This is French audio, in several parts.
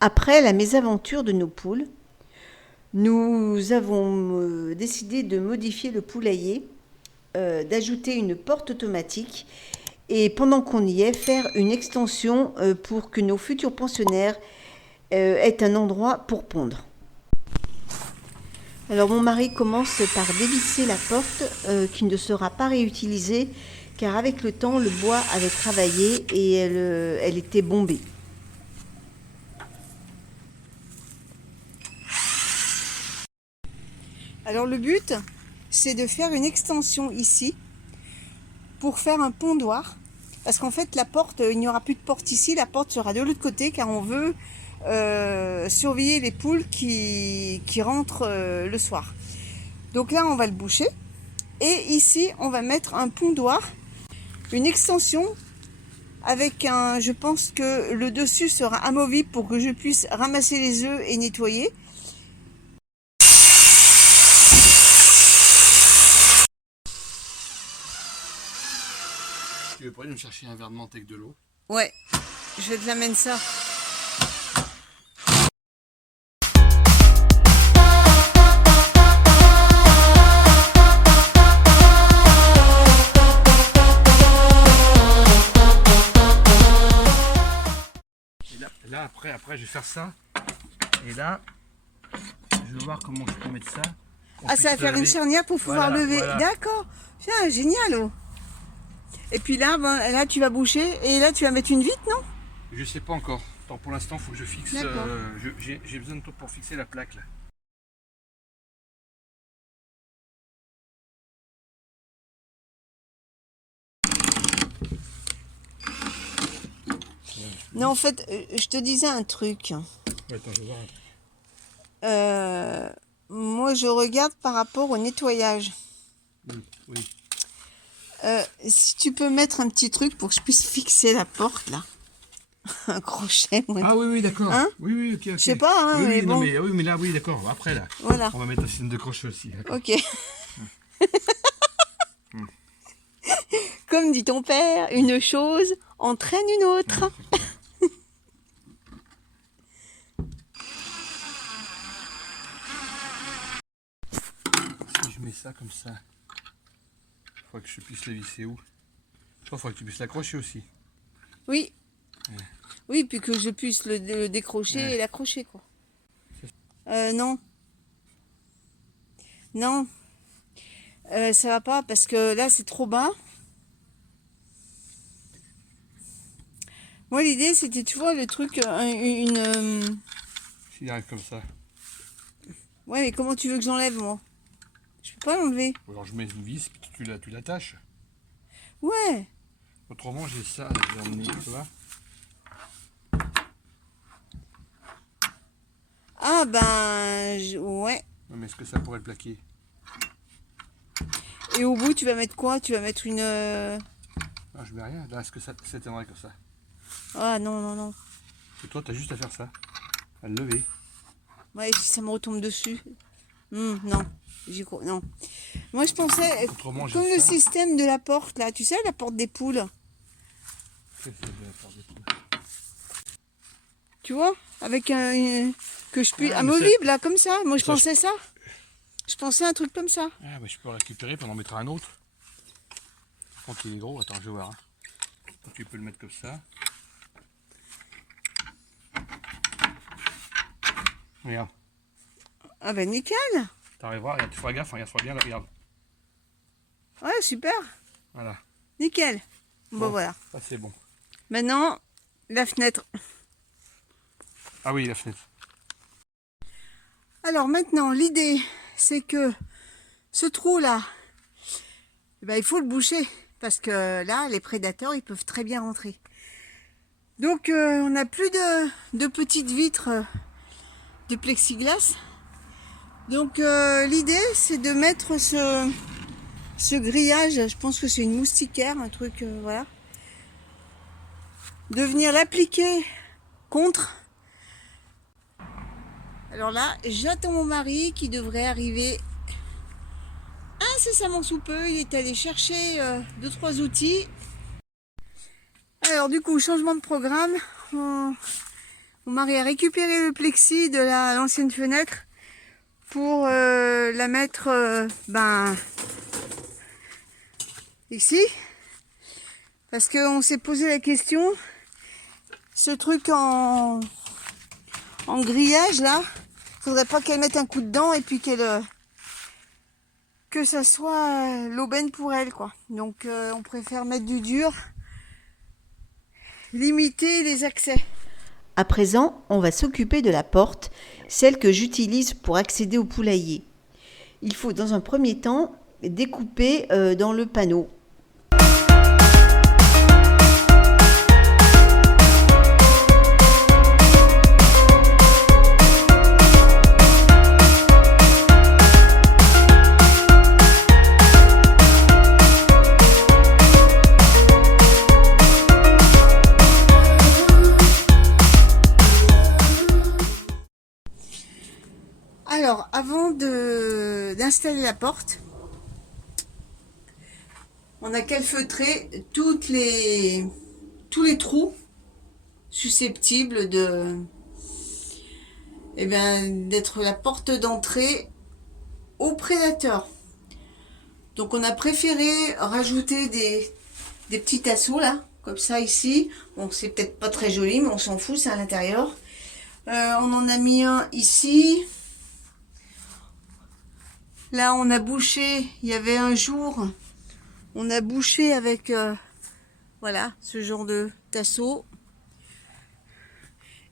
Après la mésaventure de nos poules, nous avons décidé de modifier le poulailler, d'ajouter une porte automatique et pendant qu'on y est, faire une extension pour que nos futurs pensionnaires aient un endroit pour pondre. Alors mon mari commence par dévisser la porte qui ne sera pas réutilisée car avec le temps le bois avait travaillé et elle était bombée. Alors le but, c'est de faire une extension ici pour faire un pondoir. Parce qu'en fait, la porte, il n'y aura plus de porte ici, la porte sera de l'autre côté car on veut surveiller les poules qui rentrent le soir. Donc là, on va le boucher. Et ici, on va mettre un pondoir, une extension avec un... Je pense que le dessus sera amovible pour que je puisse ramasser les œufs et nettoyer. Tu veux pas aller me chercher un verre de menthe avec de l'eau? Ouais, je te l'amène ça. Et là après je vais faire ça. Et là, je vais voir comment je peux mettre ça. Ah, ça va faire une charnière pour pouvoir lever. Voilà. D'accord. Tiens, génial. Oh. Et puis là, ben, là, tu vas boucher et là, tu vas mettre une vitre, non? Je sais pas encore. Attends, pour l'instant, il faut que je fixe. J'ai besoin de toi pour fixer la plaque là. Non, en fait, je te disais un truc. Ouais, attends, je vais voir. Moi, je regarde par rapport au nettoyage. Oui. Si tu peux mettre un petit truc pour que je puisse fixer la porte, là. Un crochet, moi. Ah oui, d'accord. Hein? Oui, ok. Je sais pas, hein, oui, mais non, bon. mais là, oui, d'accord. Après, là. Voilà. On va mettre un système de crochet aussi. Ok. Comme dit ton père, une chose entraîne une autre. Si je mets ça comme ça, il faudrait que je puisse le visser où? Je crois qu'il faudrait que tu puisses l'accrocher aussi. Oui. Oui, puis que je puisse le décrocher et l'accrocher, quoi. Non. Non. Ça va pas parce que là, c'est trop bas. Moi, l'idée, c'était, tu vois, le truc, S'il arrive comme ça. Ouais, mais comment tu veux que j'enlève, moi? Je peux pas l'enlever. Ou alors je mets une vis et tu l'attaches. Ouais. Autrement, j'ai ça, je vais emmener, tu vois. Ah, ben, ouais. Non, mais est-ce que ça pourrait le plaquer? Et au bout, tu vas mettre quoi? Tu vas mettre une... Ah, je mets rien. Là, est-ce que ça tiendrait comme ça? Ah, non, non, non. Et toi, t'as juste à faire ça. À le lever. Ouais, si ça me retombe dessus. Non, j'y crois, non. Moi, je pensais, Autrement, j'ai comme le ça. système de la porte, là, tu sais, la porte des poules, C'est de la porte des poules. tu vois, avec que je puis... Ah, mais amovible, là, comme ça. Moi, je ça, pensais ça. Je pensais un truc comme ça. Ah, bah, je peux le récupérer, puis on en mettra un autre. Par contre, il est gros. Attends, je vais voir. Hein. Donc, tu peux le mettre comme ça. Regarde. Ah ben, nickel. T'arriveras, regarde, tu feras gaffe, regarde, feras bien, là, regarde. Ouais, super. Voilà. Nickel. Bon, voilà. Ça, c'est bon. Maintenant, la fenêtre. Ah oui, la fenêtre. Alors maintenant, l'idée, c'est que ce trou-là, eh ben, il faut le boucher. Parce que là, les prédateurs, ils peuvent très bien rentrer. Donc, on n'a plus de petites vitres de plexiglas. Donc, l'idée, c'est de mettre ce grillage. Je pense que c'est une moustiquaire, un truc, voilà. De venir l'appliquer contre. Alors là, j'attends mon mari qui devrait arriver incessamment sous peu. Il est allé chercher 2-3 outils. Alors du coup, changement de programme. On Mon mari a récupéré le plexi de l'ancienne fenêtre pour la mettre ici. Parce qu'on s'est posé la question, ce truc en grillage là, faudrait pas qu'elle mette un coup dedans et puis que ça soit l'aubaine pour elle quoi. Donc on préfère mettre du dur, limiter les accès. À présent, on va s'occuper de la porte, celle que j'utilise pour accéder au poulailler. Il faut dans un premier temps découper dans le panneau. Alors, avant d'installer la porte, on a calfeutré tous les trous susceptibles d'être la porte d'entrée aux prédateurs. Donc on a préféré rajouter des petits tasseaux là, comme ça ici. Bon, c'est peut-être pas très joli, mais on s'en fout, c'est à l'intérieur. On en a mis un ici. Là, on a bouché, il y avait un jour, on a bouché avec, voilà, ce genre de tasseau.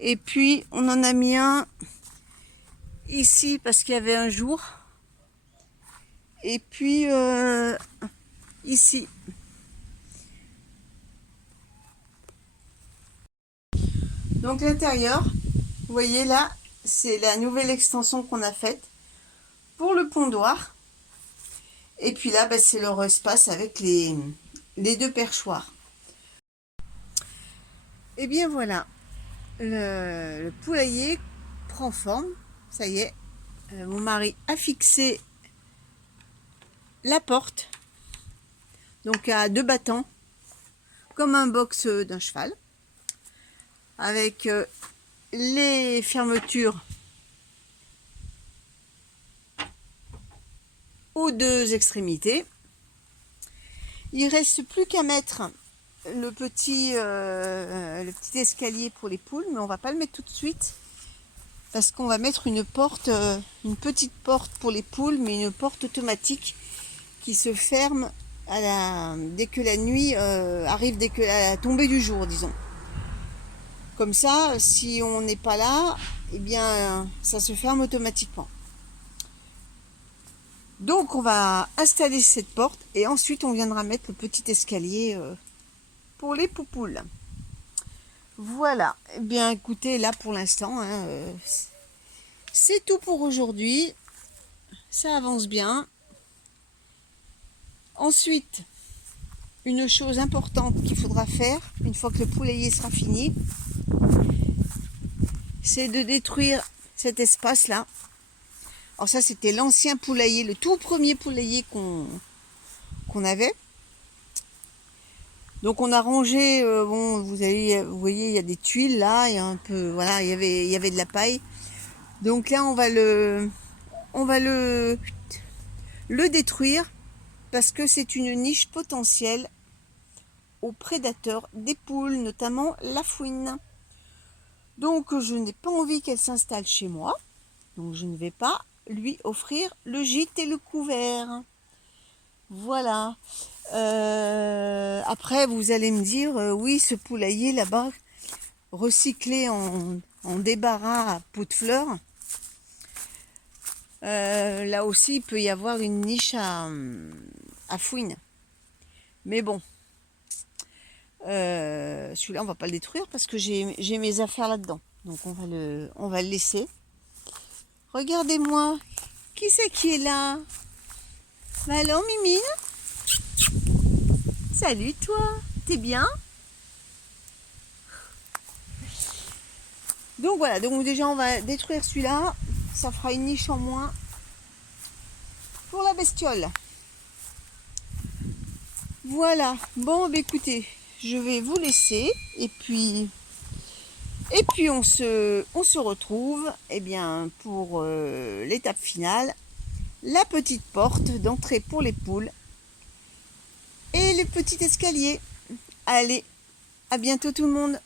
Et puis, on en a mis un ici parce qu'il y avait un jour. Et puis, ici. Donc, l'intérieur, vous voyez là, c'est la nouvelle extension qu'on a faite pour le pondoir. Et puis là, c'est leur espace avec les deux perchoirs. Et bien voilà, le poulailler prend forme. Ça y est, mon mari a fixé la porte, donc à 2 battants, comme un box d'un cheval, avec les fermetures aux 2 extrémités. Il reste plus qu'à mettre le petit escalier pour les poules, mais on va pas le mettre tout de suite parce qu'on va mettre une porte, une petite porte pour les poules, mais une porte automatique qui se ferme dès que la nuit arrive, dès que la tombée du jour, disons. Comme ça, si on n'est pas là, eh bien, ça se ferme automatiquement. Donc on va installer cette porte et ensuite on viendra mettre le petit escalier pour les poupoules. Voilà, eh bien écoutez, là pour l'instant, c'est tout pour aujourd'hui. Ça avance bien. Ensuite, une chose importante qu'il faudra faire, une fois que le poulailler sera fini, c'est de détruire cet espace-là. Alors ça, c'était l'ancien poulailler, le tout premier poulailler qu'on avait. Donc on a rangé, bon, vous voyez, il y a des tuiles là, il y a un peu, voilà, il y avait de la paille. Donc là, on va le détruire parce que c'est une niche potentielle aux prédateurs des poules, notamment la fouine. Donc je n'ai pas envie qu'elle s'installe chez moi, donc je ne vais pas lui offrir le gîte et le couvert. Voilà. Après, vous allez me dire, oui, ce poulailler là-bas, recyclé en débarras à pot de fleurs, là aussi, il peut y avoir une niche à fouine. Mais bon, celui-là, on va pas le détruire parce que j'ai mes affaires là-dedans. Donc, on va le laisser. Regardez-moi, qui c'est qui est là? Allô, Mimine? Salut toi, t'es bien? Donc voilà, donc déjà on va détruire celui-là, ça fera une niche en moins pour la bestiole. Voilà, bon bah écoutez, je vais vous laisser et puis Et puis on se retrouve pour l'étape finale, la petite porte d'entrée pour les poules et le petit escalier. Allez, à bientôt tout le monde.